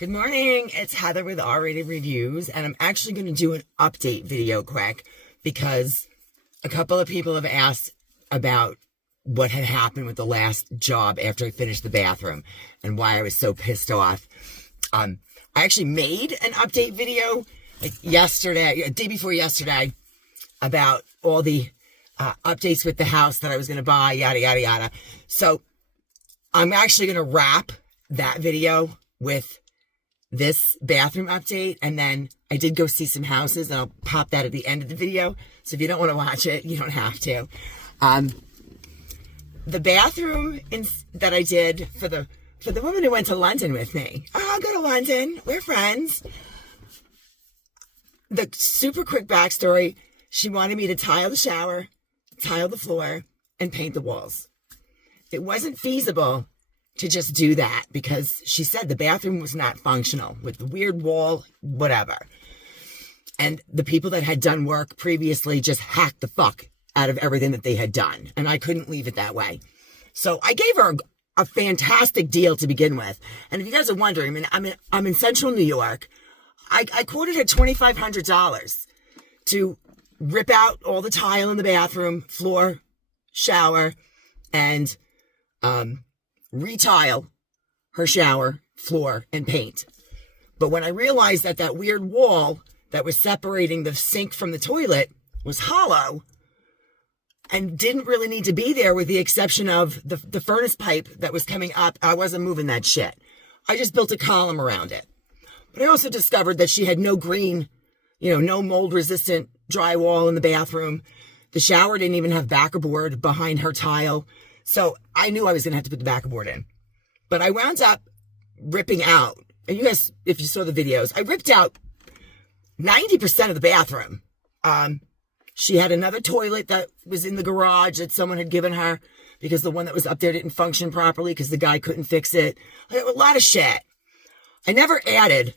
Good morning, it's Heather with R-Rated Reviews, and I'm actually going to do an update video quick because a couple of people have asked about what had happened with the last job after I finished the bathroom and why I was so pissed off. I actually made an update video yesterday, a day before yesterday, about all the updates with the house that I was going to buy, yada, yada, yada. So I'm actually going to wrap that video with this bathroom update, and then I did go see some houses, and I'll pop that at the end of the video. So if you don't want to watch it, you don't have to. The bathroom that I did for the woman who went to London with me. Oh, I'll go to London. We're friends. The super quick backstory: she wanted me to tile the shower, tile the floor, and paint the walls. It wasn't feasible to just do that because she said the bathroom was not functional with the weird wall, whatever. And the people that had done work previously just hacked the fuck out of everything that they had done. And I couldn't leave it that way. So I gave her a fantastic deal to begin with. And if you guys are wondering, I'm in central New York. I quoted her $2,500 to rip out all the tile in the bathroom, floor, shower, and retile her shower, floor, and paint. But when I realized that that weird wall that was separating the sink from the toilet was hollow and didn't really need to be there with the exception of the furnace pipe that was coming up, I wasn't moving that shit. I just built a column around it. But I also discovered that she had no green, no mold-resistant drywall in the bathroom. The shower didn't even have backerboard behind her tile. So I knew I was going to have to put the backerboard in. But I wound up ripping out, and you guys, if you saw the videos, I ripped out 90% of the bathroom. She had another toilet that was in the garage that someone had given her because the one that was up there didn't function properly because the guy couldn't fix it. A lot of shit. I never added,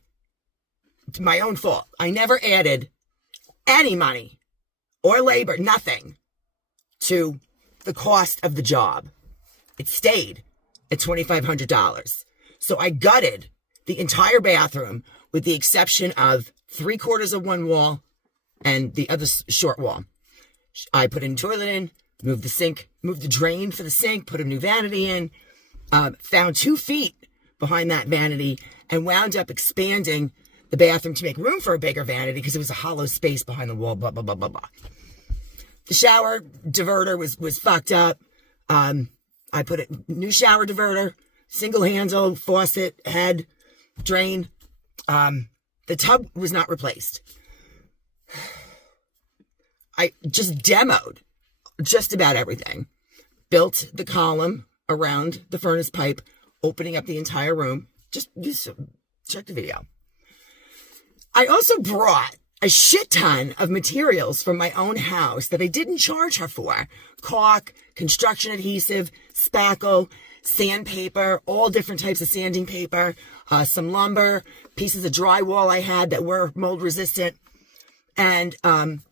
to my own fault, I never added any money or labor, nothing, to the cost of the job. It stayed at $2,500. So I gutted the entire bathroom with the exception of 3/4 of one wall and the other short wall. I put a new toilet in, moved the sink, moved the drain for the sink, put a new vanity in, found 2 feet behind that vanity, and wound up expanding the bathroom to make room for a bigger vanity because it was a hollow space behind the wall, blah, blah, blah, blah, blah. The shower diverter was fucked up. I put a new shower diverter, single handle, faucet, head, drain. The tub was not replaced. I just demoed just about everything. Built the column around the furnace pipe, opening up the entire room. Just check the video. I also brought a shit ton of materials from my own house that I didn't charge her for. Caulk, construction adhesive, spackle, sandpaper, all different types of sanding paper, some lumber, pieces of drywall I had that were mold resistant, and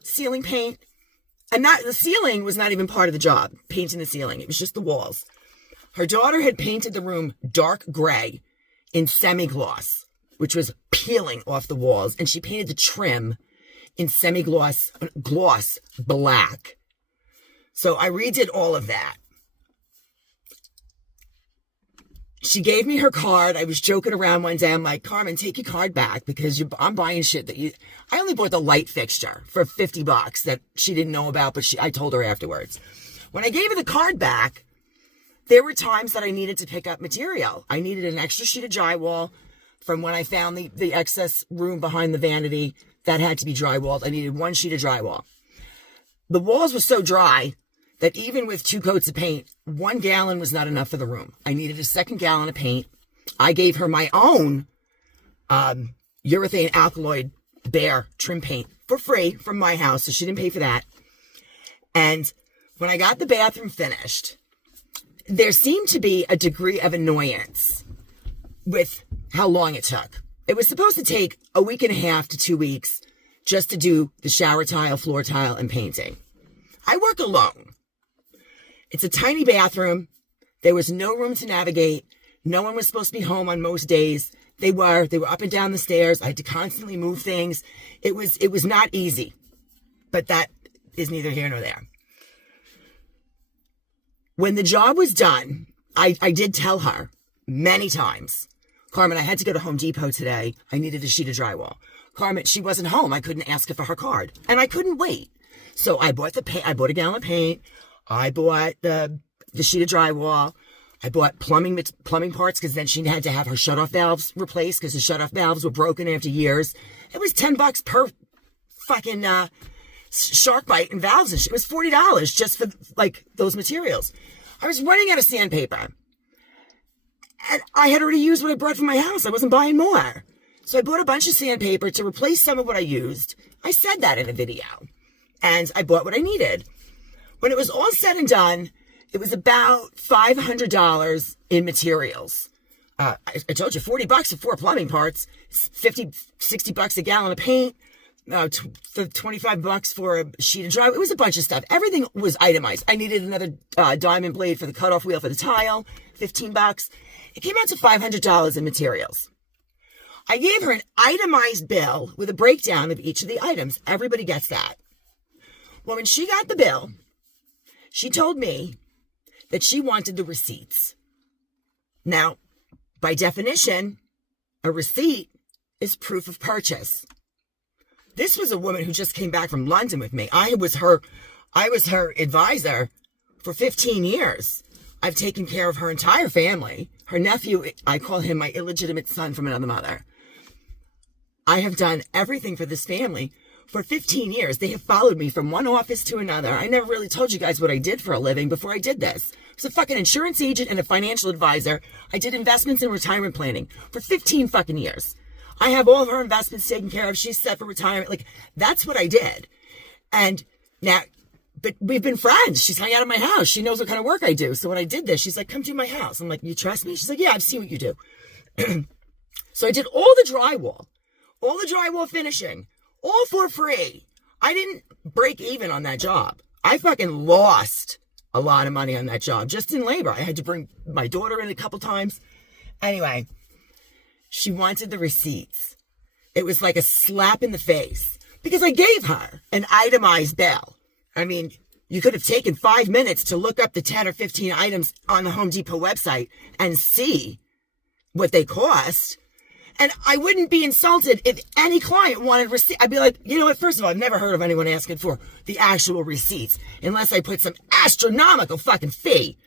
ceiling paint. And the ceiling was not even part of the job, painting the ceiling. It was just the walls. Her daughter had painted the room dark gray in semi-gloss, which was peeling off the walls, and she painted the trim in semi-gloss black. So I redid all of that. She gave me her card. I was joking around one day. I'm like, Carmen, take your card back because I'm buying shit I only bought the light fixture for $50 that she didn't know about, but I told her afterwards. When I gave her the card back, there were times that I needed to pick up material. I needed an extra sheet of drywall from when I found the excess room behind the vanity that had to be drywalled. I needed 1 sheet of drywall. The walls were so dry that even with 2 coats of paint, 1 gallon was not enough for the room. I needed a 2nd gallon of paint. I gave her my own urethane alkaloid Bear trim paint for free from my house, so she didn't pay for that. And when I got the bathroom finished, there seemed to be a degree of annoyance with how long it took. It was supposed to take a week and a half to 2 weeks just to do the shower tile, floor tile, and painting. I work alone. It's a tiny bathroom. There was no room to navigate. No one was supposed to be home on most days. They were up and down the stairs. I had to constantly move things. It was not easy, but that is neither here nor there. When the job was done, I did tell her many times, Carmen, I had to go to Home Depot today. I needed a sheet of drywall. Carmen, she wasn't home. I couldn't ask her for her card, and I couldn't wait. So I bought the paint. I bought a gallon of paint. I bought the sheet of drywall. I bought plumbing parts because then she had to have her shutoff valves replaced because the shutoff valves were broken after years. It was $10 per fucking shark bite and valves and shit. It was $40 just for like those materials. I was running out of sandpaper, and I had already used what I brought from my house. I wasn't buying more. So I bought a bunch of sandpaper to replace some of what I used. I said that in a video. And I bought what I needed. When it was all said and done, it was about $500 in materials. I told you, $40 for 4 plumbing parts, $60 a gallon of paint, $25 for a sheet of drywall. It was a bunch of stuff. Everything was itemized. I needed another diamond blade for the cutoff wheel for the tile, $15. It came out to $500 in materials. I gave her an itemized bill with a breakdown of each of the items. Everybody gets that. Well, when she got the bill, she told me that she wanted the receipts. Now, by definition, a receipt is proof of purchase. This was a woman who just came back from London with me. I was her advisor for 15 years. I've taken care of her entire family. Her nephew, I call him my illegitimate son from another mother. I have done everything for this family for 15 years. They have followed me from one office to another. I never really told you guys what I did for a living before I did this. I was a fucking insurance agent and a financial advisor. I did investments and retirement planning for 15 fucking years. I have all of her investments taken care of. She's set for retirement. Like, that's what I did. And now, but we've been friends. She's hung out at my house. She knows what kind of work I do. So when I did this, she's like, come to my house. I'm like, you trust me? She's like, yeah, I've seen what you do. So I did all the drywall finishing, all for free. I didn't break even on that job. I fucking lost a lot of money on that job, just in labor. I had to bring my daughter in a couple times. Anyway, she wanted the receipts. It was like a slap in the face because I gave her an itemized bill. I mean, you could have taken 5 minutes to look up the 10 or 15 items on the Home Depot website and see what they cost. And I wouldn't be insulted if any client wanted receipt. I'd be like, you know what? First of all, I've never heard of anyone asking for the actual receipts unless I put some astronomical fucking fee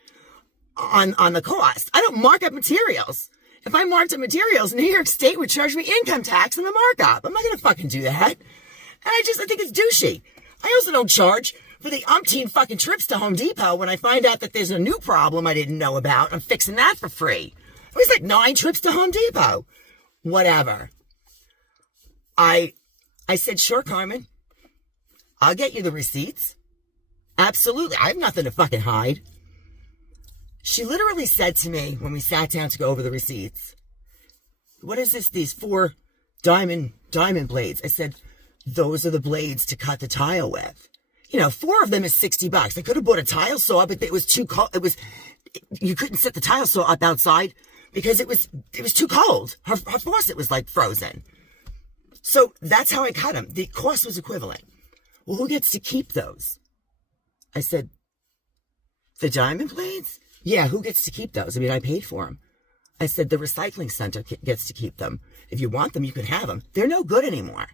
on the cost. I don't mark up materials. If I marked up materials, New York State would charge me income tax on the markup. I'm not going to fucking do that. And I think it's douchey. I also don't charge for the umpteen fucking trips to Home Depot when I find out that there's a new problem I didn't know about. I'm fixing that for free. It was like 9 trips to Home Depot. Whatever. I said, sure, Carmen. I'll get you the receipts. Absolutely. I have nothing to fucking hide. She literally said to me when we sat down to go over the receipts, what is this, these 4 diamond blades? I said, those are the blades to cut the tile with. You know, 4 of them is $60. I could have bought a tile saw, but it was too cold. You couldn't set the tile saw up outside because it was too cold. Her faucet was like frozen. So that's how I cut them. The cost was equivalent. Well, who gets to keep those? I said, the diamond blades? Yeah, who gets to keep those? I mean, I paid for them. I said, the recycling center gets to keep them. If you want them, you can have them. They're no good anymore.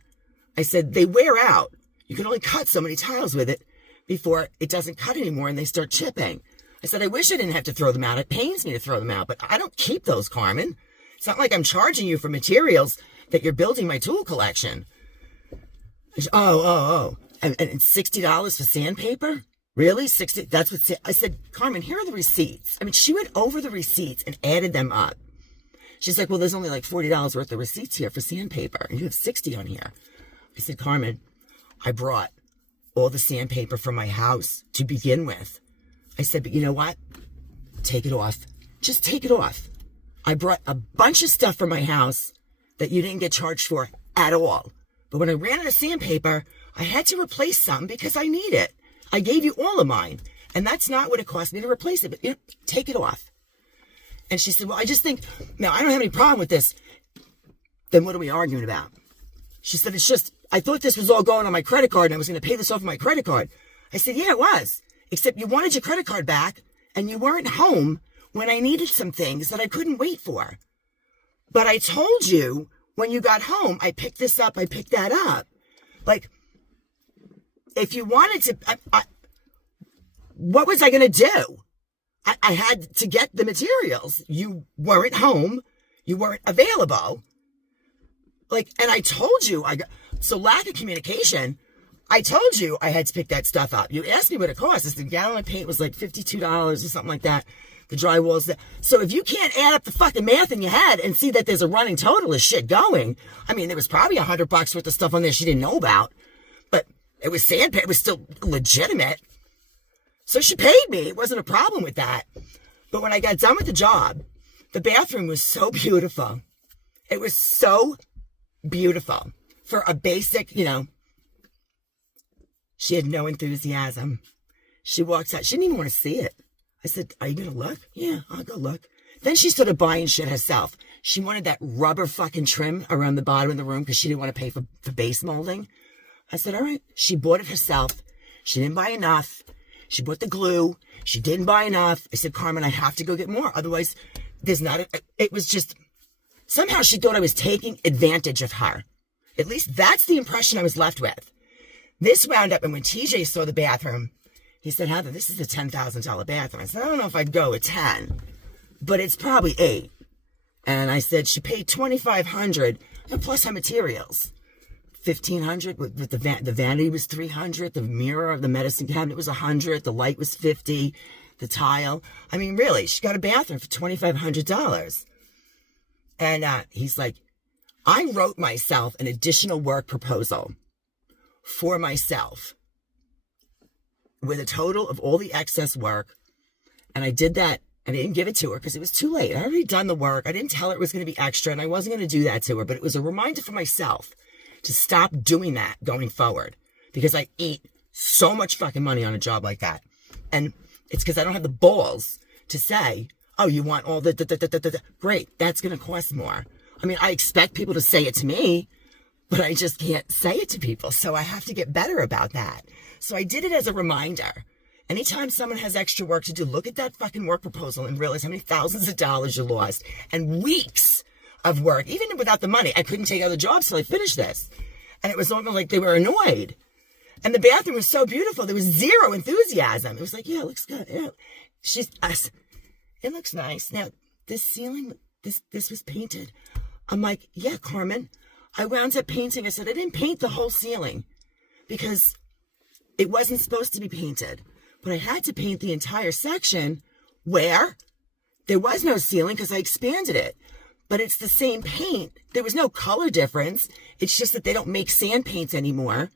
I said, they wear out. You can only cut so many tiles with it before it doesn't cut anymore and they start chipping. I said, I wish I didn't have to throw them out. It pains me to throw them out, but I don't keep those, Carmen. It's not like I'm charging you for materials that you're building my tool collection. She, oh. And $60 for sandpaper? Really? 60? That's what I said, Carmen, here are the receipts. I mean, she went over the receipts and added them up. She's like, well, there's only like $40 worth of receipts here for sandpaper, and you have 60 on here. I said, Carmen, I brought all the sandpaper from my house to begin with. I said, but you know what? Take it off. Just take it off. I brought a bunch of stuff from my house that you didn't get charged for at all. But when I ran out of sandpaper, I had to replace some because I need it. I gave you all of mine, and that's not what it cost me to replace it, but take it off. And she said, well, I just think, now I don't have any problem with this. then what are we arguing about? She said, it's just, I thought this was all going on my credit card and I was going to pay this off of my credit card. I said, yeah, it was. Except you wanted your credit card back and you weren't home when I needed some things that I couldn't wait for. But I told you when you got home, I picked this up, I picked that up. Like, if you wanted to, what was I going to do? I had to get the materials. You weren't home. You weren't available. Like, and I told you, so lack of communication, I told you I had to pick that stuff up. You asked me what it cost. I said, the gallon of paint was like $52 or something like that. The drywall's there. So if you can't add up the fucking math in your head and see that there's a running total of shit going, I mean, there was probably $100 worth of stuff on there she didn't know about, but it was sandpaper. It was still legitimate. So she paid me. It wasn't a problem with that. But when I got done with the job, the bathroom was so beautiful. It was so beautiful for a basic, she had no enthusiasm. She walks out. She didn't even want to see it. I said, are you going to look? Yeah, I'll go look. Then she started buying shit herself. She wanted that rubber fucking trim around the bottom of the room because she didn't want to pay for base molding. I said, all right. She bought it herself. She didn't buy enough. She bought the glue. She didn't buy enough. I said, Carmen, I have to go get more. Otherwise, it was just, somehow she thought I was taking advantage of her. At least that's the impression I was left with. This wound up, and when TJ saw the bathroom, he said, Heather, this is a $10,000 bathroom. I said, I don't know if I'd go with 10, but it's probably 8. And I said, she paid $2,500 plus her materials. $1,500 with the vanity was $300. The mirror of the medicine cabinet was $100. The light was $50. The tile. I mean, really, she got a bathroom for $2,500. And he's like, I wrote myself an additional work proposal for myself with a total of all the excess work. And I did that, and I didn't give it to her because it was too late. I had already done the work. I didn't tell her it was going to be extra, and I wasn't going to do that to her, but it was a reminder for myself to stop doing that going forward because I eat so much fucking money on a job like that. And it's because I don't have the balls to say, oh, you want all the great, that's going to cost more. I mean, I expect people to say it to me, but I just can't say it to people. So I have to get better about that. So I did it as a reminder. Anytime someone has extra work to do, look at that fucking work proposal and realize how many thousands of dollars you lost and weeks of work. Even without the money, I couldn't take other jobs till I finished this. And it was almost like they were annoyed. And the bathroom was so beautiful. There was zero enthusiasm. It was like, yeah, it looks good. Yeah. It looks nice. Now, this ceiling, this was painted. I'm like, yeah, Carmen. I wound up painting. I said, I didn't paint the whole ceiling because it wasn't supposed to be painted. But I had to paint the entire section where there was no ceiling because I expanded it. But it's the same paint. There was no color difference. It's just that they don't make sand paints anymore.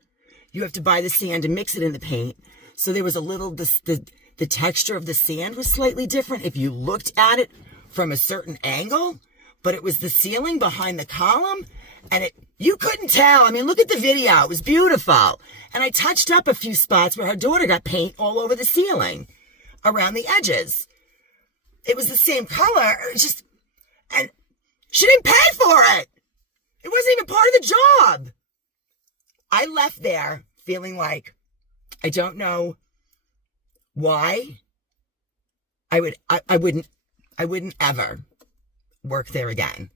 You have to buy the sand and mix it in the paint. So there was a little, the texture of the sand was slightly different if you looked at it from a certain angle. But it was the ceiling behind the column. And you couldn't tell. I mean, look at the video. It was beautiful. And I touched up a few spots where her daughter got paint all over the ceiling, around the edges. It was the same color. It was just, and she didn't pay for it. It wasn't even part of the job. I left there feeling like, I don't know why I wouldn't ever work there again.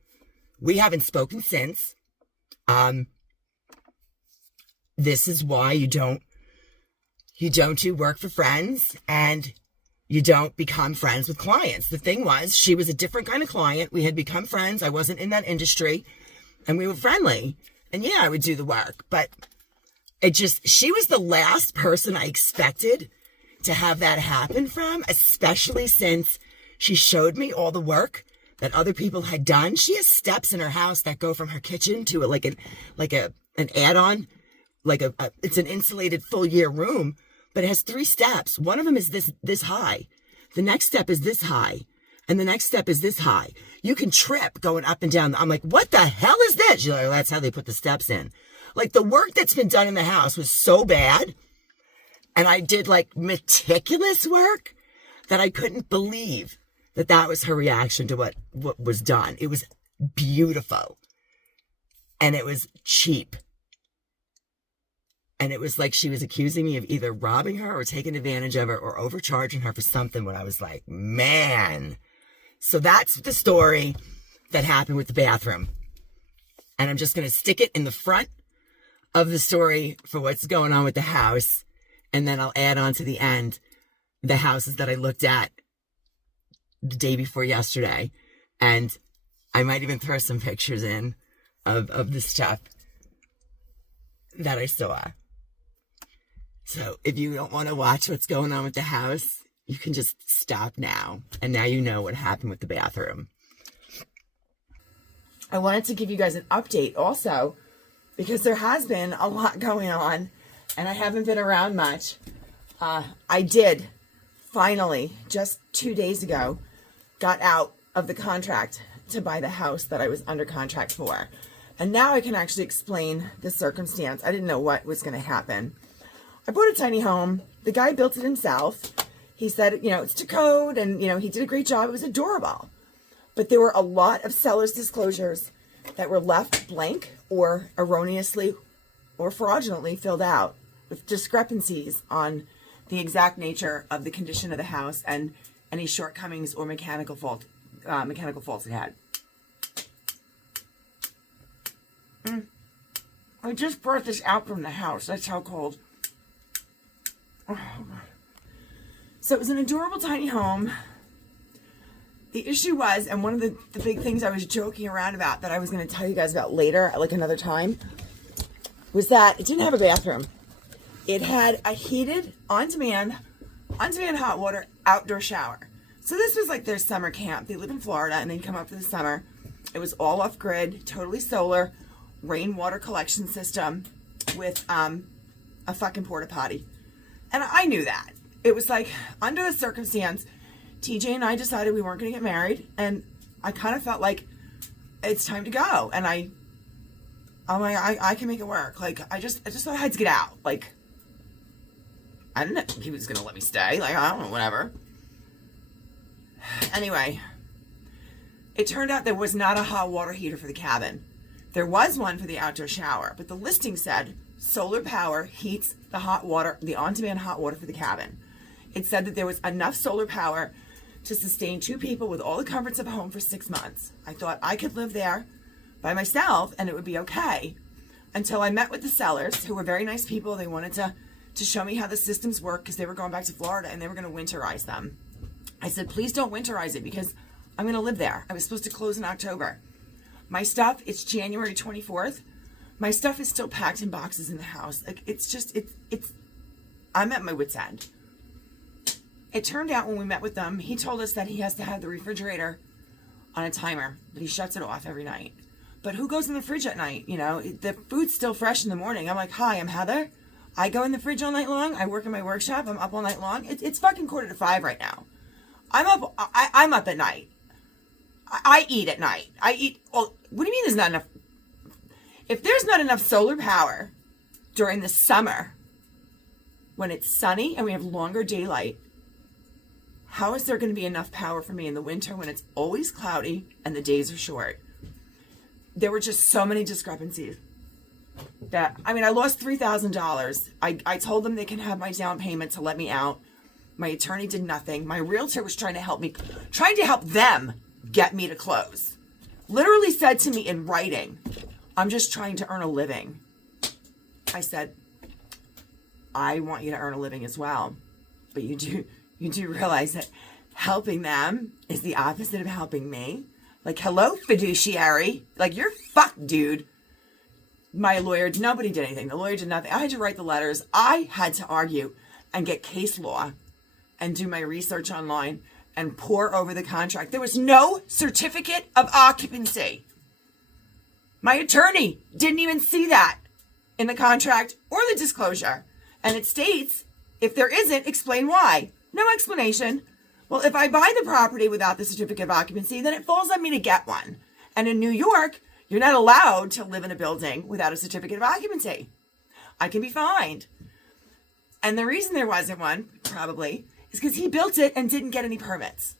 We haven't spoken since. This is why you don't do work for friends and you don't become friends with clients. The thing was, she was a different kind of client. We had become friends. I wasn't in that industry and we were friendly. And yeah, I would do the work, but she was the last person I expected to have that happen from, especially since she showed me all the work that other people had done. She has steps in her house that go from her kitchen to an add-on, it's an insulated full year room, but it has 3 steps. One of them is this high. The next step is this high. And the next step is this high. You can trip going up and down. I'm like, what the hell is this? She's like, oh, that's how they put the steps in. Like, the work that's been done in the house was so bad. And I did meticulous work that I couldn't believe that was her reaction to what was done. It was beautiful. and it was cheap. And it was like she was accusing me of either robbing her or taking advantage of her or overcharging her for something when I was like, man. So that's the story that happened with the bathroom. And I'm just going to stick it in the front of the story for what's going on with the house. And then I'll add on to the end the houses that I looked at the day before yesterday. And I might even throw some pictures in of the stuff that I saw. So if you don't want to watch what's going on with the house, you can just stop now. And now you know what happened with the bathroom. I wanted to give you guys an update also because there has been a lot going on and I haven't been around much. I did finally, just 2 days ago, got out of the contract to buy the house that I was under contract for. And now I can actually explain the circumstance. I didn't know what was going to happen. I bought a tiny home. The guy built it himself. He said, it's to code and, he did a great job. It was adorable. But there were a lot of seller's disclosures that were left blank or erroneously or fraudulently filled out with discrepancies on the exact nature of the condition of the house and any shortcomings or mechanical faults it had. I just brought this out from the house. That's how cold. Oh. So it was an adorable tiny home. The issue was, and one of the big things I was joking around about that I was going to tell you guys about later, like another time, was that it didn't have a bathroom. It had a heated, on-demand hot water outdoor shower. So this was like their summer camp. They live in Florida and they'd come up for the summer. It was all off-grid, totally solar, rainwater collection system with a fucking porta potty. And I knew that. It was like, under the circumstance, TJ and I decided we weren't going to get married, and I kind of felt like it's time to go. And I'm like, I can make it work. Like, I just thought I had to get out. Like, I didn't know he was going to let me stay. Like, I don't know, whatever. Anyway, it turned out there was not a hot water heater for the cabin. There was one for the outdoor shower, but the listing said solar power heats the hot water, the on-demand hot water for the cabin. It said that there was enough solar power to sustain 2 people with all the comforts of a home for 6 months. I thought I could live there by myself and it would be okay, until I met with the sellers, who were very nice people. They wanted to show me how the systems work because they were going back to Florida and they were going to winterize them. I said, please don't winterize it because I'm going to live there. I was supposed to close in October. My stuff, it's January 24th. My stuff is still packed in boxes in the house. Like, it's I'm at my wit's end. It turned out when we met with them, he told us that he has to have the refrigerator on a timer, that he shuts it off every night. But who goes in the fridge at night? The food's still fresh in the morning. I'm like, hi, I'm Heather. I go in the fridge all night long. I work in my workshop. I'm up all night long. It's fucking 4:45 right now. I'm up at night. I eat at night. I eat. Well, what do you mean there's not enough? If there's not enough solar power during the summer, when it's sunny and we have longer daylight, how is there going to be enough power for me in the winter when it's always cloudy and the days are short? There were just so many discrepancies that, I lost $3,000. I told them they can have my down payment to let me out. My attorney did nothing. My realtor was trying to help them get me to close. Literally said to me in writing, I'm just trying to earn a living. I said, I want you to earn a living as well. But you do realize that helping them is the opposite of helping me. Like, hello, fiduciary. Like, you're fucked, dude. My lawyer, nobody did anything. The lawyer did nothing. I had to write the letters. I had to argue and get case law and do my research online and pore over the contract. There was no certificate of occupancy. My attorney didn't even see that in the contract or the disclosure. And it states, if there isn't, explain why. No explanation. Well, if I buy the property without the certificate of occupancy, then it falls on me to get one. And in New York, you're not allowed to live in a building without a certificate of occupancy. I can be fined. And the reason there wasn't one, probably, is because he built it and didn't get any permits.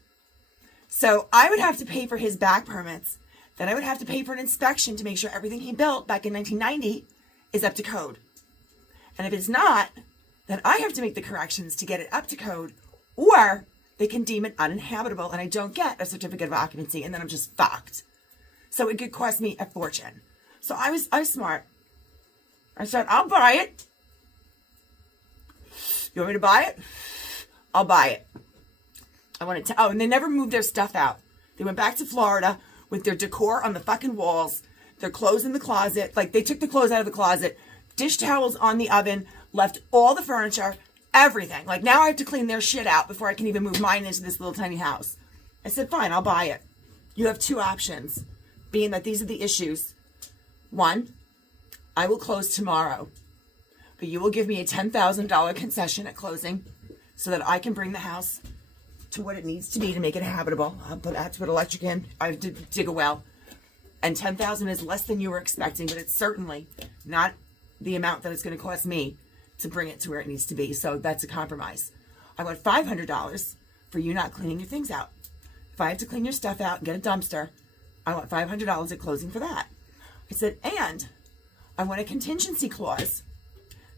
So I would have to pay for his back permits then I would have to pay for an inspection to make sure everything he built back in 1990 is up to code. And if it's not, then I have to make the corrections to get it up to code, or they can deem it uninhabitable and I don't get a certificate of occupancy, and then I'm just fucked. So it could cost me a fortune. So I was smart. I said, I'll buy it. You want me to buy it? I'll buy it. I wanted to, and they never moved their stuff out. They went back to Florida with their decor on the fucking walls, their clothes in the closet. Like, they took the clothes out of the closet, dish towels on the oven, left all the furniture, everything. Like, now I have to clean their shit out before I can even move mine into this little tiny house. I said, fine, I'll buy it. You have two options, being that these are the issues. One, I will close tomorrow, but you will give me a $10,000 concession at closing so that I can bring the house to what it needs to be to make it habitable. But I have to put electric in. I have to dig a well. And $10,000 is less than you were expecting, but it's certainly not the amount that it's going to cost me to bring it to where it needs to be. So that's a compromise. I want $500 for you not cleaning your things out. If I have to clean your stuff out and get a dumpster, I want $500 at closing for that. I said, and I want a contingency clause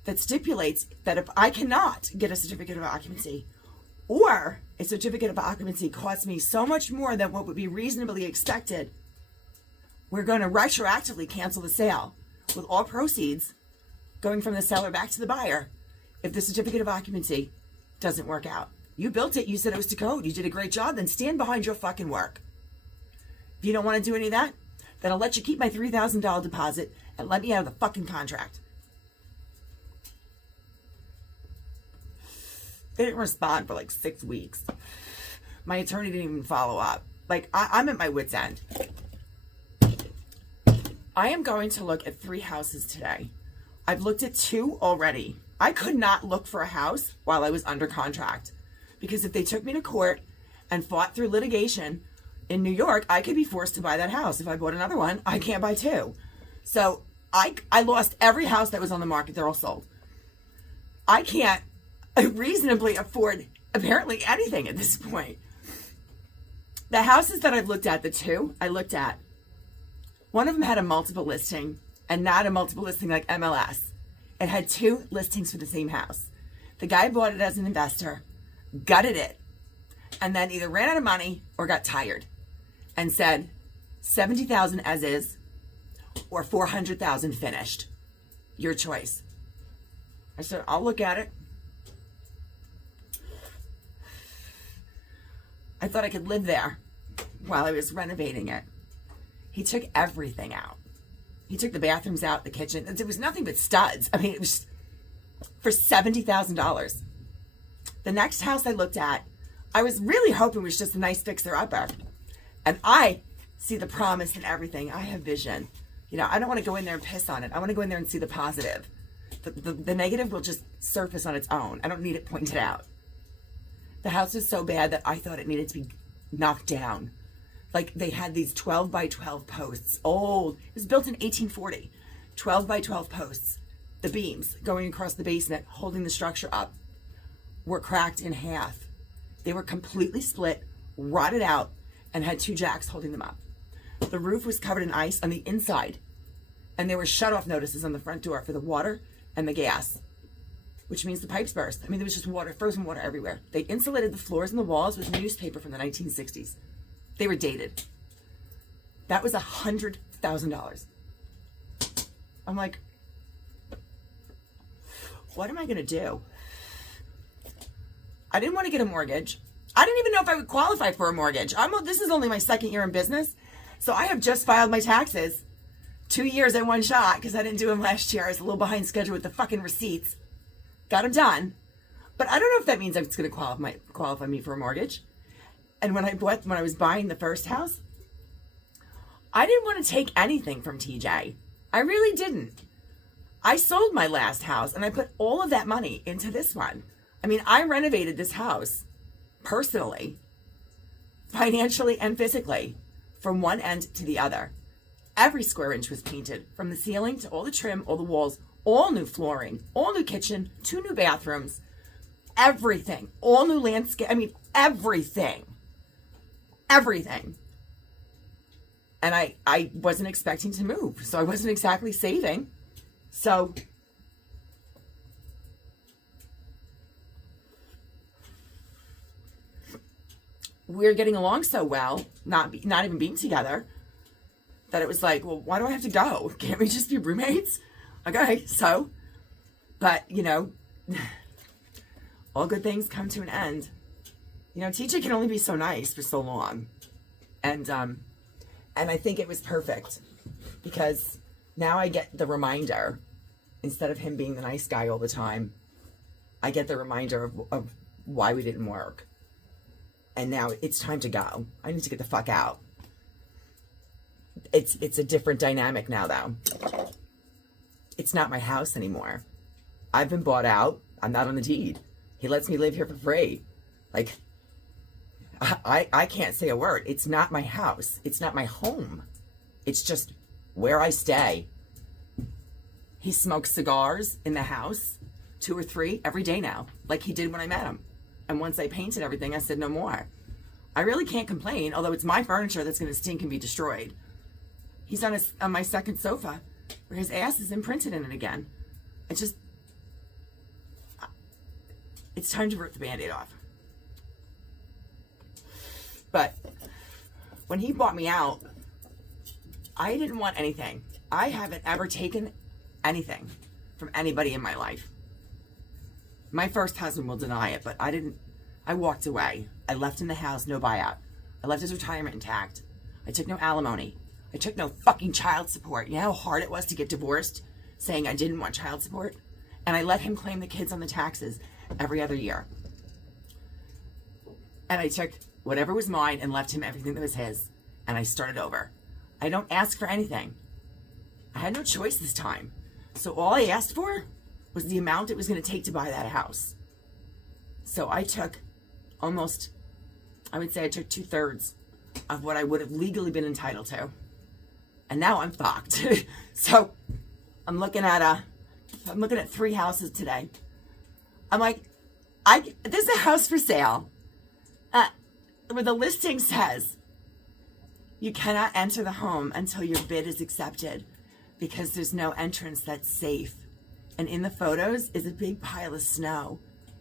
that stipulates that if I cannot get a certificate of occupancy, or a certificate of occupancy costs me so much more than what would be reasonably expected, we're going to retroactively cancel the sale with all proceeds going from the seller back to the buyer if the certificate of occupancy doesn't work out. You built it. You said it was to code. You did a great job. Then stand behind your fucking work. If you don't want to do any of that, then I'll let you keep my $3,000 deposit and let me out of the fucking contract. They didn't respond for like 6 weeks. My attorney didn't even follow up. Like, I'm at my wit's end. I am going to look at 3 houses today. I've looked at 2 already. I could not look for a house while I was under contract, because if they took me to court and fought through litigation in New York, I could be forced to buy that house. If I bought another one, I can't buy 2. So I lost every house that was on the market. They're all sold. I can't reasonably afford apparently anything at this point. The houses that I've looked at, the 2 I looked at, one of them had a multiple listing, and not a multiple listing like MLS. It had 2 listings for the same house. The guy bought it as an investor, gutted it, and then either ran out of money or got tired and said $70,000 as is or $400,000 finished. Your choice. I said, I'll look at it. I thought I could live there while I was renovating it. He took everything out. He took the bathrooms out, the kitchen. There was nothing but studs. I mean, it was for $70,000. The next house I looked at, I was really hoping was just a nice fixer-upper. And I see the promise in everything. I have vision. You know, I don't want to go in there and piss on it. I want to go in there and see the positive. The negative will just surface on its own. I don't need it pointed out. The house was so bad that I thought it needed to be knocked down. Like, they had these 12 by 12 posts. Old. It was built in 1840. 12 by 12 posts. The beams going across the basement, holding the structure up, were cracked in half. They were completely split, rotted out, and had 2 jacks holding them up. The roof was covered in ice on the inside, and there were shut-off notices on the front door for the water and the gas, which means the pipes burst. I mean, there was just water, frozen water everywhere. They insulated the floors and the walls with newspaper from the 1960s. They were dated. That was $100,000. I'm like, what am I going to do? I didn't want to get a mortgage. I didn't even know if I would qualify for a mortgage. This is only my 2nd year in business. So I have just filed my taxes 2 years in one shot because I didn't do them last year. I was a little behind schedule with the fucking receipts. Got them done. But I don't know if that means it's going to qualify me for a mortgage. And when I was buying the first house, I didn't want to take anything from TJ. I really didn't. I sold my last house and I put all of that money into this one. I mean, I renovated this house personally, financially and physically, from one end to the other. Every square inch was painted, from the ceiling to all the trim, all the walls, all new flooring, all new kitchen, 2 new bathrooms, everything, all new landscape. I mean, everything. Everything. And I wasn't expecting to move. So I wasn't exactly saving. So we're getting along so well, not even being together, that it was like, well, why do I have to go? Can't we just be roommates? Okay, so, but, you know, all good things come to an end. You know, TJ can only be so nice for so long. And I think it was perfect because now I get the reminder, instead of him being the nice guy all the time, I get the reminder of why we didn't work. And now it's time to go. I need to get the fuck out. It's a different dynamic now, though. It's not my house anymore. I've been bought out. I'm not on the deed. He lets me live here for free. Like, I can't say a word. It's not my house. It's not my home. It's just where I stay. He smokes cigars in the house, 2 or 3 every day now, like he did when I met him. And once I painted everything, I said no more. I really can't complain, although it's my furniture that's going to stink and be destroyed. He's on my second sofa where his ass is imprinted in it again. It's time to rip the Band-Aid off. But when he bought me out, I didn't want anything. I haven't ever taken anything from anybody in my life. My first husband will deny it, but I didn't. I walked away. I left him the house, no buyout. I left his retirement intact. I took no alimony. I took no fucking child support. You know how hard it was to get divorced, saying I didn't want child support? And I let him claim the kids on the taxes every other year. And I took whatever was mine and left him everything that was his. And I started over. I don't ask for anything. I had no choice this time. So all I asked for was the amount it was going to take to buy that house. So I took almost, I would say I took 2/3 of what I would have legally been entitled to. And now I'm fucked. So I'm looking at 3 houses today. I'm like, there's a house for sale where the listing says you cannot enter the home until your bid is accepted because there's no entrance that's safe. And in the photos is a big pile of snow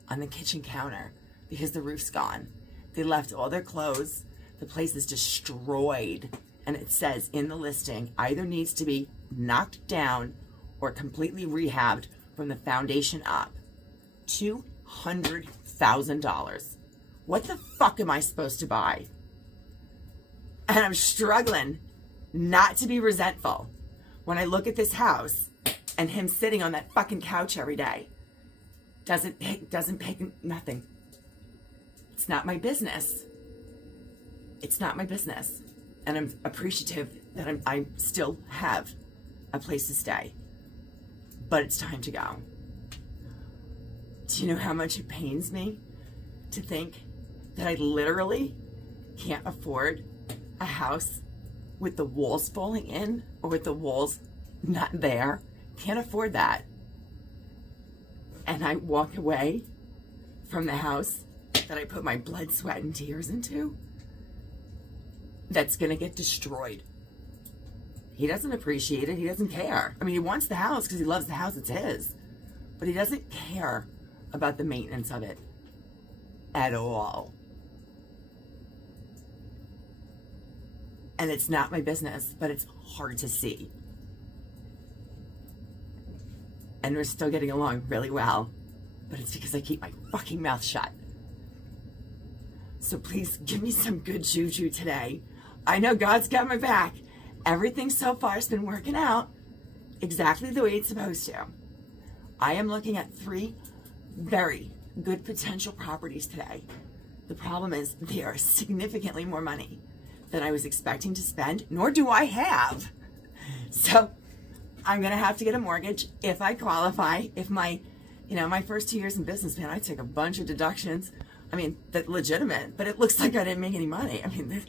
on the kitchen counter because the roof's gone. They left all their clothes. The place is destroyed. And it says in the listing, either needs to be knocked down or completely rehabbed from the foundation up. $200,000. What the fuck am I supposed to buy? And I'm struggling not to be resentful when I look at this house and him sitting on that fucking couch every day. Doesn't pick nothing. It's not my business. It's not my business. And I'm appreciative that I still have a place to stay. But it's time to go. Do you know how much it pains me to think that I literally can't afford a house with the walls falling in or with the walls not there? Can't afford that. And I walk away from the house that I put my blood, sweat, and tears into that's going to get destroyed. He doesn't appreciate it. He doesn't care. I mean, he wants the house because he loves the house. It's his. But he doesn't care about the maintenance of it at all. And it's not my business, but it's hard to see. And we're still getting along really well, but it's because I keep my fucking mouth shut. So please give me some good juju today. I know God's got my back. Everything so far has been working out exactly the way it's supposed to. I am looking at 3 very good potential properties today. The problem is they are significantly more money than I was expecting to spend, nor do I have. So I'm going to have to get a mortgage if I qualify. If my first 2 years in business, man, I took a bunch of deductions. I mean, that's legitimate, but it looks like I didn't make any money. I mean,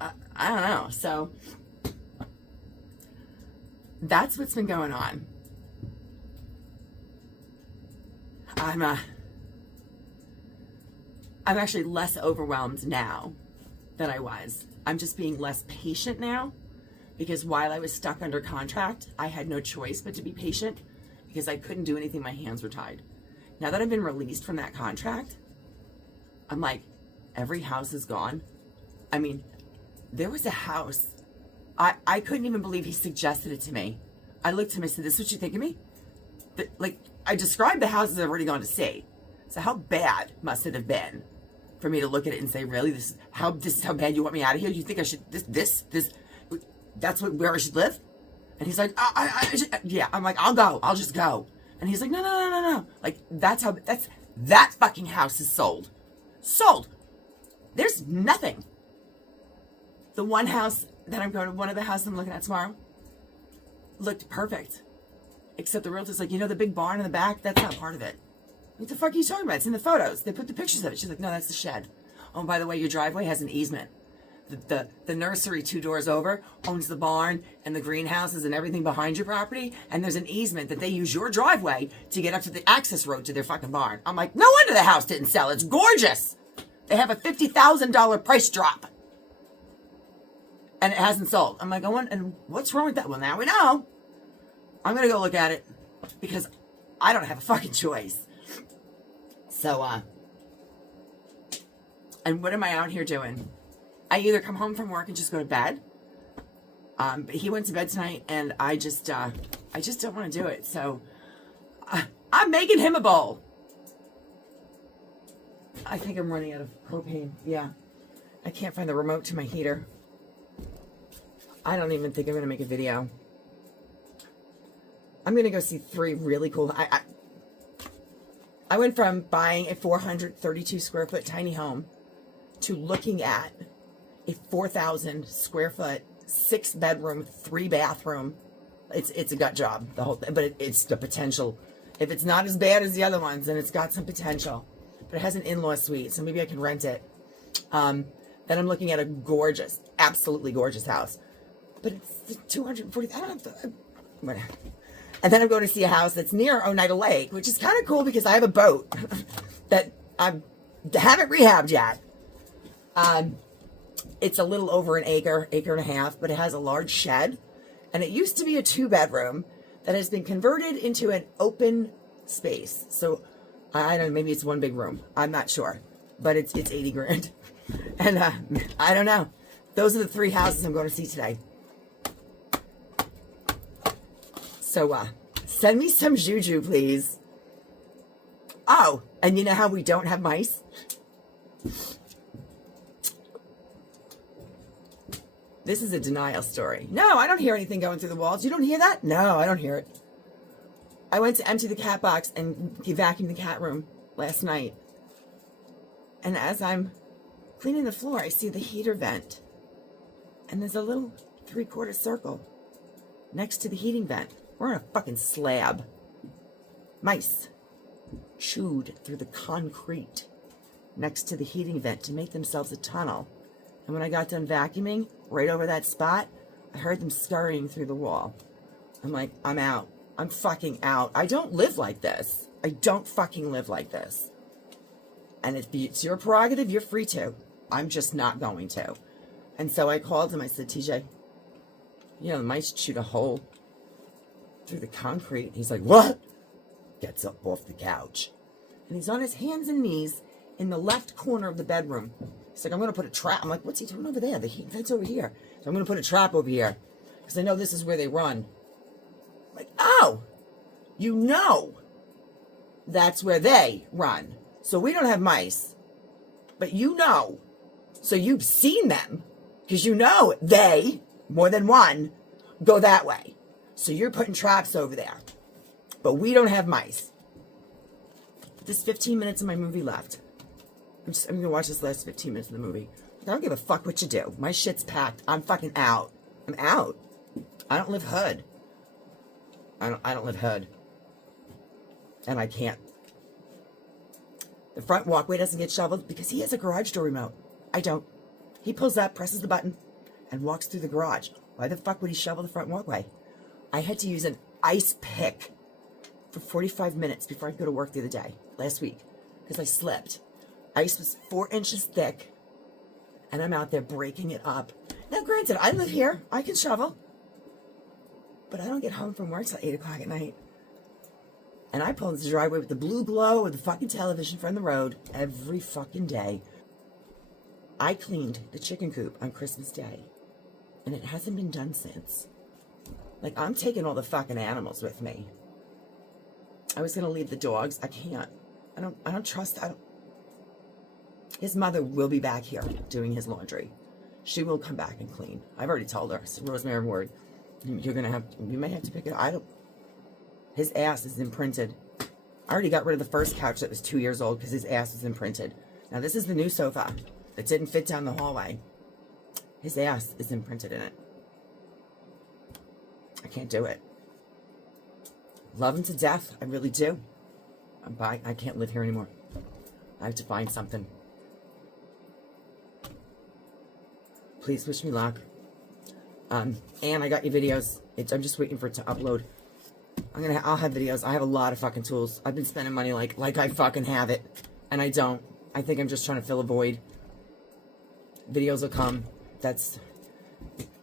I don't know. So that's what's been going on. I'm actually less overwhelmed now than I was. I'm just being less patient now because while I was stuck under contract, I had no choice but to be patient because I couldn't do anything. My hands were tied. Now that I've been released from that contract, I'm like, every house is gone. I mean, there was a house. I couldn't even believe he suggested it to me. I looked at him and I said, this is what you think of me? Like, I described the houses I've already gone to see. So how bad must it have been for me to look at it and say, really, this is how bad you want me out of here? You think I should, that's where I should live? And he's like, yeah. I'm like, I'll just go. And he's like, no. Like, that fucking house is sold. Sold. There's nothing. The one house that I'm going to, one of the houses I'm looking at tomorrow, looked perfect. Except the realtor's like, the big barn in the back, that's not part of it. What the fuck are you talking about? It's in the photos. They put the pictures of it. She's like, no, that's the shed. Oh, and by the way, your driveway has an easement. The nursery 2 doors over owns the barn and the greenhouses and everything behind your property, and there's an easement that they use your driveway to get up to the access road to their fucking barn. I'm like, no wonder the house didn't sell. It's gorgeous. They have a $50,000 price drop. And it hasn't sold. I'm like, and what's wrong with that? Well, now we know. I'm going to go look at it because I don't have a fucking choice. So, and what am I out here doing? I either come home from work and just go to bed. But he went to bed tonight and I just don't want to do it. So, I'm making him a bowl. I think I'm running out of propane. Yeah. I can't find the remote to my heater. I don't even think I'm going to make a video. I'm going to go see 3 really cool. I went from buying a 432 square foot tiny home to looking at a 4,000 square foot, 6 bedroom, 3 bathroom. It's a gut job, the whole thing, but it's the potential. If it's not as bad as the other ones, then it's got some potential. But it has an in-law suite, so maybe I can rent it. Then I'm looking at a gorgeous, absolutely gorgeous house. But it's 240. I don't have to. Whatever. And then I'm going to see a house that's near Oneida Lake, which is kind of cool because I have a boat that I haven't rehabbed yet. It's a little over an acre and a half, but it has a large shed. And it used to be a 2-bedroom that has been converted into an open space. So I don't know, maybe it's 1 big room. I'm not sure. But it's 80 grand. And I don't know. Those are the 3 houses I'm going to see today. So, send me some juju, please. Oh, and you know how we don't have mice? This is a denial story. No, I don't hear anything going through the walls. You don't hear that? No, I don't hear it. I went to empty the cat box and vacuum the cat room last night. And as I'm cleaning the floor, I see the heater vent. And there's a little 3/4 circle next to the heating vent. We're on a fucking slab. Mice chewed through the concrete next to the heating vent to make themselves a tunnel. And when I got done vacuuming, right over that spot, I heard them scurrying through the wall. I'm like, I'm out. I'm fucking out. I don't live like this. I don't fucking live like this. And if it's your prerogative, you're free to. I'm just not going to. And so I called him. I said, TJ, the mice chewed a hole through the concrete. He's like, what? Gets up off the couch. And he's on his hands and knees in the left corner of the bedroom. He's like, I'm going to put a trap. I'm like, what's he doing over there? The heat vent's over here. So I'm going to put a trap over here. Because I know this is where they run. I'm like, oh, that's where they run. So we don't have mice. But So you've seen them. Because they, more than one, go that way. So you're putting traps over there. But we don't have mice. There's 15 minutes of my movie left. I'm going to watch this last 15 minutes of the movie. I don't give a fuck what you do. My shit's packed. I'm fucking out. I'm out. I don't live hood. I don't live hood. And I can't. The front walkway doesn't get shoveled because he has a garage door remote. I don't. He pulls up, presses the button, and walks through the garage. Why the fuck would he shovel the front walkway? I had to use an ice pick for 45 minutes before I could go to work the other day, last week, because I slipped. Ice was 4 inches thick, and I'm out there breaking it up. Now, granted, I live here. I can shovel. But I don't get home from work till 8 o'clock at night. And I pull into the driveway with the blue glow of the fucking television from the road every fucking day. I cleaned the chicken coop on Christmas Day. And it hasn't been done since. Like, I'm taking all the fucking animals with me. I was going to leave the dogs. I can't. I don't trust. His mother will be back here doing his laundry. She will come back and clean. I've already told her. So Rosemary Ward, you may have to pick it up. His ass is imprinted. I already got rid of the first couch that was 2 years old because his ass was imprinted. Now this is the new sofa that didn't fit down the hallway. His ass is imprinted in it. I can't do it. Love him to death. I really do. I can't live here anymore. I have to find something. Please wish me luck. And I got your videos. I'm just waiting for it to upload. I'll have videos. I have a lot of fucking tools. I've been spending money like I fucking have it. And I don't. I think I'm just trying to fill a void. Videos will come. That's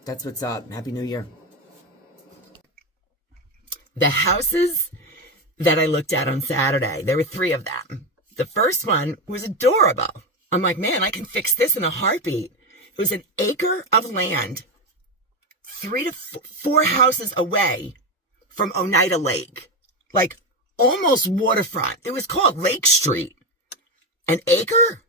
what's up. Happy New Year. The houses that I looked at on Saturday, there were 3 of them. The first one was adorable. I'm like, man, I can fix this in a heartbeat. It was an acre of land, 3 to 4 houses away from Oneida Lake, like almost waterfront. It was called Lake Street. An acre?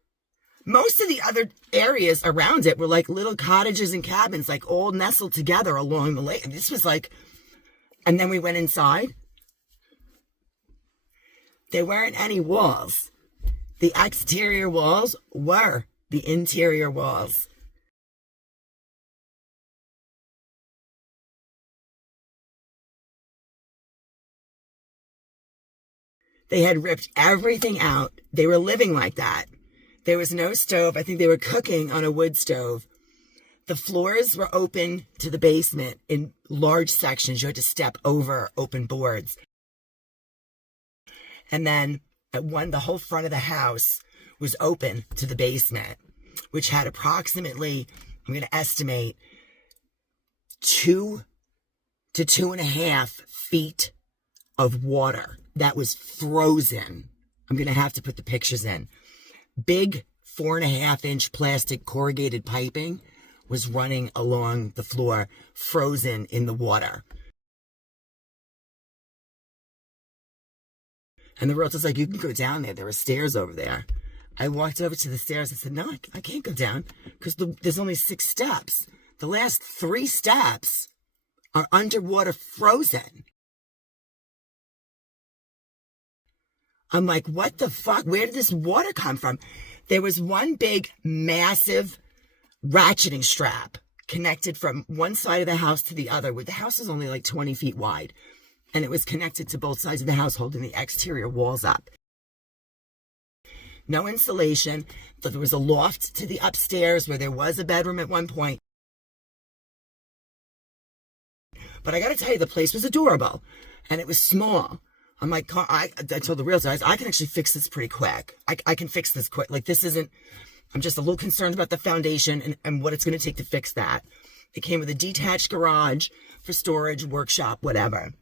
Most of the other areas around it were like little cottages and cabins, like all nestled together along the lake. This was like, and then we went inside. There weren't any walls. The exterior walls were the interior walls. They had ripped everything out. They were living like that. There was no stove. I think they were cooking on a wood stove. The floors were open to the basement in large sections. You had to step over open boards. And then the whole front of the house was open to the basement, which had approximately, I'm going to estimate, 2 to 2.5 feet of water that was frozen. I'm going to have to put the pictures in. Big 4.5-inch plastic corrugated piping was running along the floor, frozen in the water. And the realtor's like, you can go down there. There are stairs over there. I walked over to the stairs. I said, no, I can't go down because there's only 6 steps. The last 3 steps are underwater frozen. I'm like, what the fuck? Where did this water come from? There was one big, massive ratcheting strap connected from one side of the house to the other. The house is only like 20 feet wide. And it was connected to both sides of the house, holding the exterior walls up. No insulation. But there was a loft to the upstairs where there was a bedroom at one point. But I got to tell you, the place was adorable. And it was small. I'm like, I told the realtor, I can actually fix this pretty quick. I can fix this quick. Like, this isn't, I'm just a little concerned about the foundation and what it's going to take to fix that. It came with a detached garage for storage, workshop, whatever.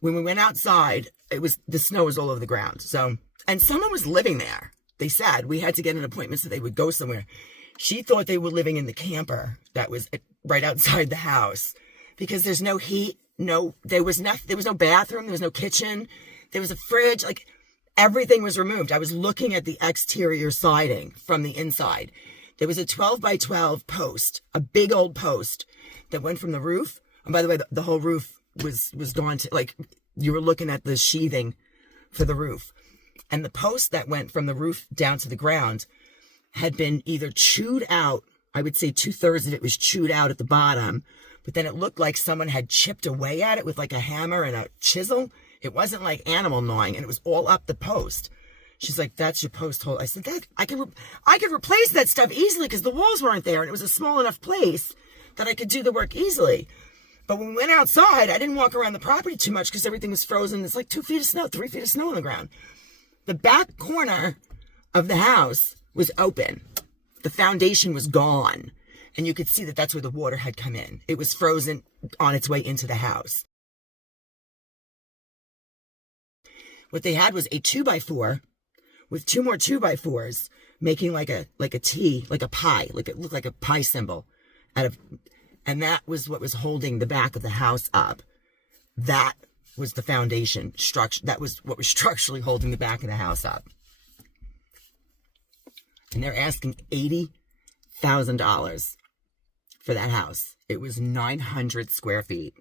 When we went outside, the snow was all over the ground. So, and someone was living there. They said we had to get an appointment so they would go somewhere. She thought they were living in the camper that was right outside the house because there's no heat. No, there was no bathroom. There was no kitchen. There was a fridge. Like, everything was removed. I was looking at the exterior siding from the inside. There was a 12 by 12 post, a big old post that went from the roof. And by the way, the whole roof was gone to, like, you were looking at the sheathing for the roof. And the post that went from the roof down to the ground had been either chewed out. I would say 2/3 of it was chewed out at the bottom. But then it looked like someone had chipped away at it with like a hammer and a chisel. It wasn't like animal gnawing, and it was all up the post. She's like, that's your post hole. I said, I could replace that stuff easily because the walls weren't there, and it was a small enough place that I could do the work easily. But when we went outside, I didn't walk around the property too much because everything was frozen. It's like 2 feet of snow, 3 feet of snow on the ground. The back corner of the house was open. The foundation was gone. And you could see that that's where the water had come in. It was frozen on its way into the house. What they had was a 2x4 with 2 more 2x4s making like a T, like a pie, like it looked like a pie symbol and that was what was holding the back of the house up. That was the foundation structure. That was what was structurally holding the back of the house up. And they're asking $80,000 for that house. It was 900 square feet.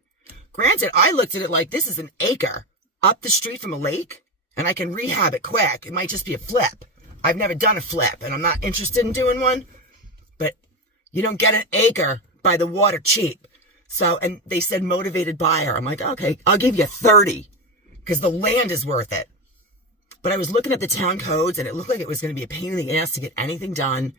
Granted, I looked at it like this is an acre up the street from a lake, and I can rehab it quick. It might just be a flip. I've never done a flip, and I'm not interested in doing one, but you don't get an acre by the water cheap. So, and they said motivated buyer. I'm like, okay, I'll give you 30 because the land is worth it. But I was looking at the town codes and it looked like it was going to be a pain in the ass to get anything done.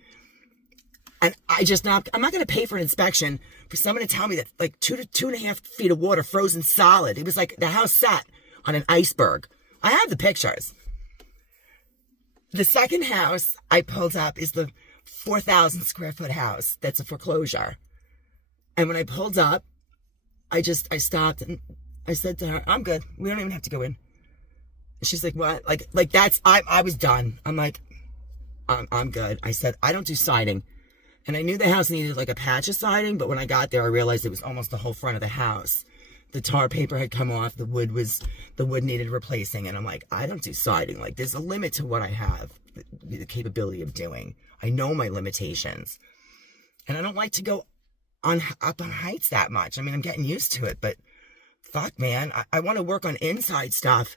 And I'm not going to pay for an inspection for someone to tell me that like 2 to 2.5 feet of water frozen solid. It was like the house sat on an iceberg. I have the pictures. The second house I pulled up is the 4,000 square foot house. That's a foreclosure. And when I pulled up, I stopped and I said to her, I'm good. We don't even have to go in. And she's like, what? Like that's, I was done. I'm like, I'm good. I said, I don't do siding. And I knew the house needed like a patch of siding, but when I got there, I realized it was almost the whole front of the house. The tar paper had come off. The wood needed replacing. And I'm like, I don't do siding. Like there's a limit to what I have the capability of doing. I know my limitations. And I don't like to go up on heights that much. I mean, I'm getting used to it, but fuck, man, I want to work on inside stuff.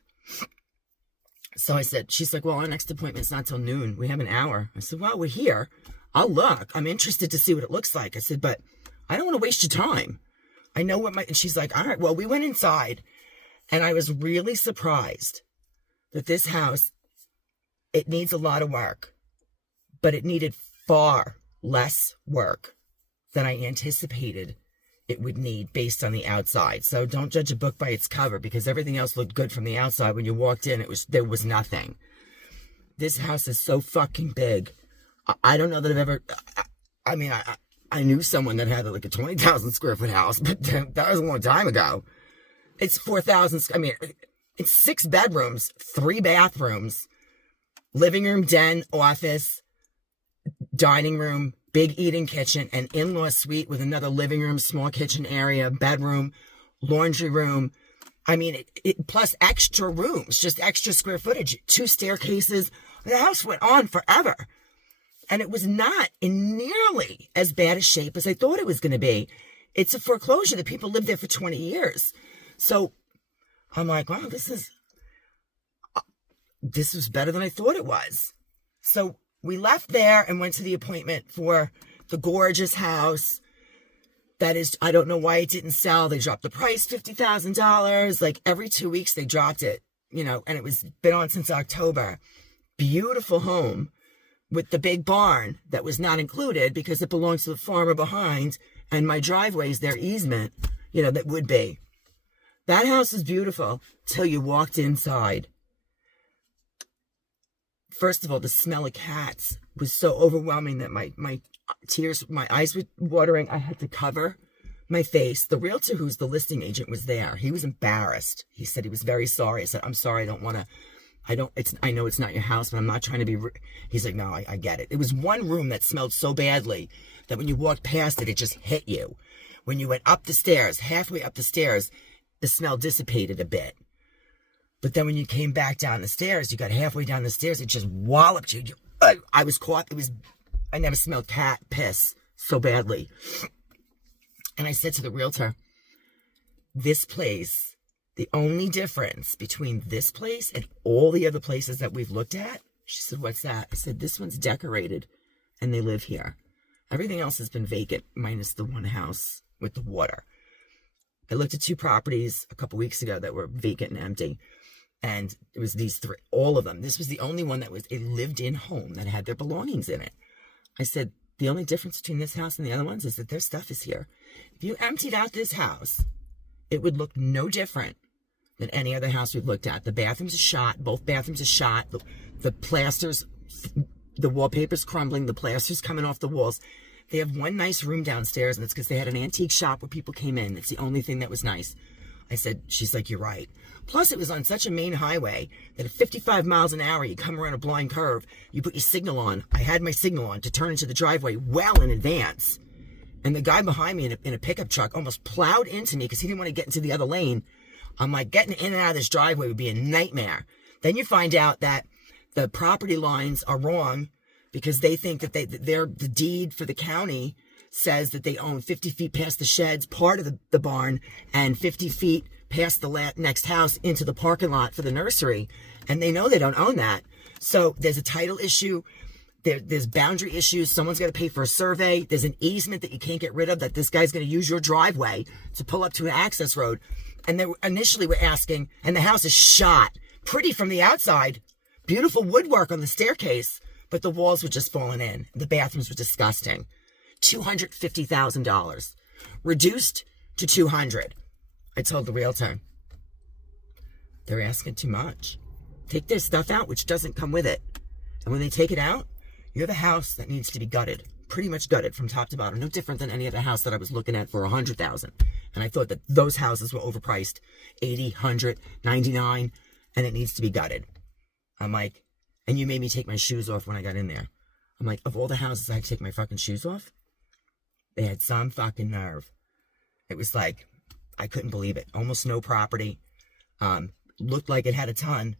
So I said, she's like, well, our next appointment's not till noon. We have an hour. I said, well, we're here. I'll look. I'm interested to see what it looks like. I said, but I don't want to waste your time. I know what and she's like, all right, well, we went inside and I was really surprised that this house, it needs a lot of work, but it needed far less work than I anticipated it would need based on the outside. So don't judge a book by its cover because everything else looked good from the outside. When you walked in, there was nothing. This house is so fucking big. I don't know that I've ever, I mean, I knew someone that had like a 20,000 square foot house, but that was a long time ago. It's 4,000, I mean, it's 6 bedrooms, 3 bathrooms, living room, den, office, dining room, big eating kitchen, an in-law suite with another living room, small kitchen area, bedroom, laundry room. I mean, plus extra rooms, just extra square footage, 2 staircases. The house went on forever. And it was not in nearly as bad a shape as I thought it was going to be. It's a foreclosure that people lived there for 20 years. So I'm like, wow, this was better than I thought it was. So we left there and went to the appointment for the gorgeous house. That is, I don't know why it didn't sell. They dropped the price $50,000. Like every 2 weeks they dropped it, and it was been on since October. Beautiful home with the big barn that was not included because it belongs to the farmer behind, and my driveway's their easement, that would be. That house is beautiful till you walked inside. First of all, the smell of cats was so overwhelming that my eyes were watering. I had to cover my face. The realtor, who's the listing agent, was there. He was embarrassed. He said he was very sorry. I said, I'm sorry. I know it's not your house, but I'm not trying to be. He's like, no, I get it. It was one room that smelled so badly that when you walked past it, it just hit you. When you went up the stairs, halfway up the stairs, the smell dissipated a bit. But then when you came back down the stairs, you got halfway down the stairs, it just walloped you. I was caught. I never smelled cat piss so badly. And I said to the realtor, this place, the only difference between this place and all the other places that we've looked at, she said, what's that? I said, this one's decorated and they live here. Everything else has been vacant, minus the one house with the water. I looked at 2 properties a couple weeks ago that were vacant and empty. And it was these 3, all of them. This was the only one that was a lived-in home that had their belongings in it. I said, the only difference between this house and the other ones is that their stuff is here. If you emptied out this house, it would look no different than any other house we've looked at. The bathrooms are shot. Both bathrooms are shot. The plasters, the wallpaper's crumbling. The plaster's coming off the walls. They have one nice room downstairs, and it's because they had an antique shop where people came in. It's the only thing that was nice. I said, she's like, you're right. Plus, it was on such a main highway that at 55 miles an hour, you come around a blind curve, you put your signal on. I had my signal on to turn into the driveway well in advance. And the guy behind me in a pickup truck almost plowed into me because he didn't want to get into the other lane. I'm like, getting in and out of this driveway would be a nightmare. Then you find out that the property lines are wrong because they think that the deed for the county says that they own 50 feet past the sheds, part of the barn, and 50 feet past the next house into the parking lot for the nursery. And they know they don't own that. So there's a title issue. There's boundary issues. Someone's got to pay for a survey. There's an easement that you can't get rid of, that this guy's going to use your driveway to pull up to an access road. And they initially were asking, and the house is shot pretty from the outside. Beautiful woodwork on the staircase, but the walls were just falling in. The bathrooms were disgusting. $250,000. Reduced to $200,000. I told the realtor, they're asking too much. Take their stuff out, which doesn't come with it. And when they take it out, you have a house that needs to be gutted. Pretty much gutted from top to bottom. No different than any other house that I was looking at for $100,000. And I thought that those houses were overpriced. $80,000, $100,000, $99,000, and it needs to be gutted. I'm like, and you made me take my shoes off when I got in there. I'm like, of all the houses I had to take my fucking shoes off, they had some fucking nerve. It was like, I couldn't believe it. Almost no property. Looked like it had a ton.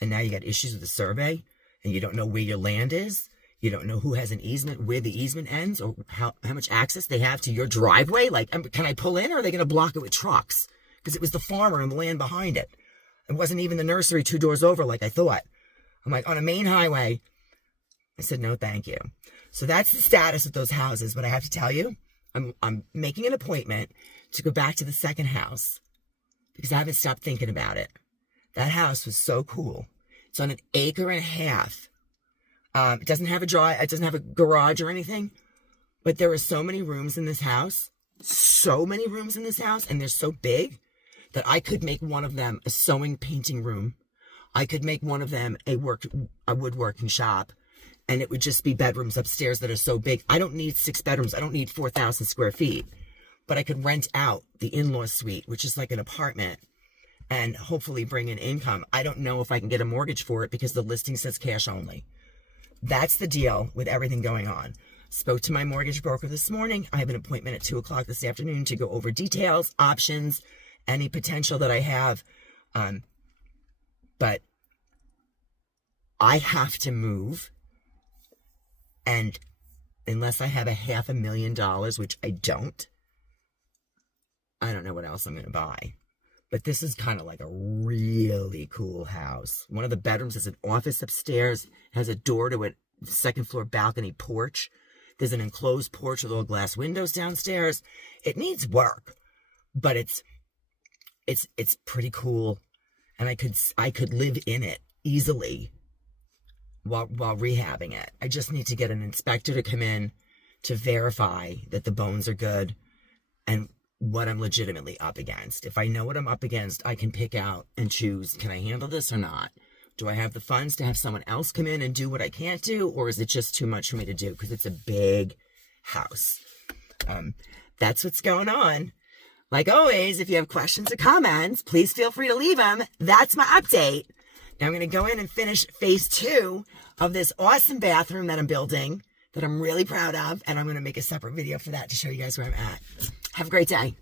And now you got issues with the survey, and you don't know where your land is. You don't know who has an easement, where the easement ends, or how much access they have to your driveway. Like, can I pull in, or are they going to block it with trucks? Because it was the farmer and the land behind it. It wasn't even the nursery 2 doors over like I thought. I'm like, on a main highway. I said, no, thank you. So that's the status of those houses. But I have to tell you, I'm making an appointment to go back to the second house because I haven't stopped thinking about it. That house was so cool. It's on 1.5 acres. It doesn't have a garage or anything, but there are so many rooms in this house, and they're so big that I could make one of them a sewing painting room. I could make one of them a woodworking shop, and it would just be bedrooms upstairs that are so big. I don't need 6 bedrooms. I don't need 4,000 square feet, but I could rent out the in-law suite, which is like an apartment, and hopefully bring in income. I don't know if I can get a mortgage for it because the listing says cash only. That's the deal with everything going on. Spoke to my mortgage broker this morning. I have an appointment at 2 o'clock this afternoon to go over details, options, any potential that I have. But I have to move. And unless I have $500,000, which I don't know what else I'm going to buy. But this is kind of like a really cool house. One of the bedrooms is an office upstairs, has a door to a second floor balcony porch. There's an enclosed porch with all glass windows downstairs. It needs work, but it's pretty cool. And I could live in it easily while rehabbing it. I just need to get an inspector to come in to verify that the bones are good and what I'm legitimately up against. If I know what I'm up against, I can pick out and choose, can I handle this or not? Do I have the funds to have someone else come in and do what I can't do? Or is it just too much for me to do? Because it's a big house. That's what's going on. Like always, if you have questions or comments, please feel free to leave them. That's my update. Now I'm going to go in and finish phase 2 of this awesome bathroom that I'm building, that I'm really proud of. And I'm going to make a separate video for that to show you guys where I'm at. Have a great day.